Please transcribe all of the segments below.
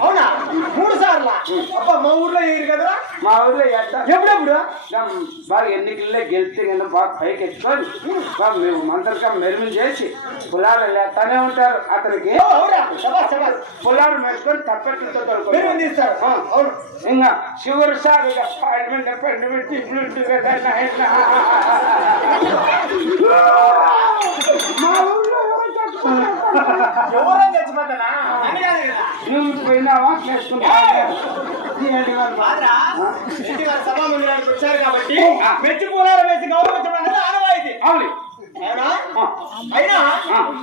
అవునా 3 సార్లు అబ్బా మా ఊర్లో ఏరు కదరా మా ఊర్లో ఎప్పుడెప్పుడు బాగా ఎన్నికల్లో గెలిస్తే కింద బాగా పైకి ఎత్తుకొని బాగా మేము మంత్రకం మెరుగు చేసి పొలాలు లేస్తానే ఉంటారు అతనికి పొలాలు మెరుచుకొని తప్పెట్లతో తీస్తారు అవును ఇంకా షుగర్ సాగు పెట్టి మా ఊర్లో ఎవరో తెచ్చిపోతానా నువ్వు పోయినావా చేసుకుంటా సభా మందిరానికి వచ్చారు కాబట్టి మెచ్చి పూలాలు వేసి గౌరవించడం అనేది ఆనవాయితీ. అవును అయినా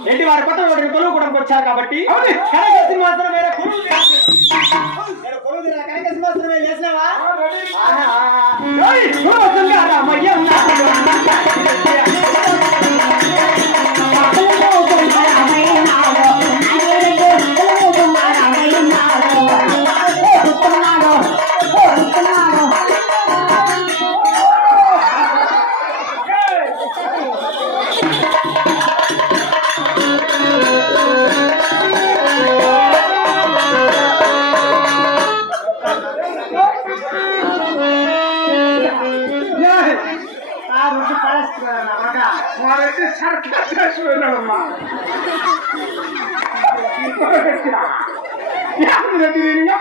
రెడ్డి వారి కొత్త ఒకటి కొలువు కూడా వచ్చారు కాబట్టి కనక సింహాసనం వేరే కొలువు కనక సింహాసనం వేసినావా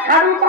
సరుకు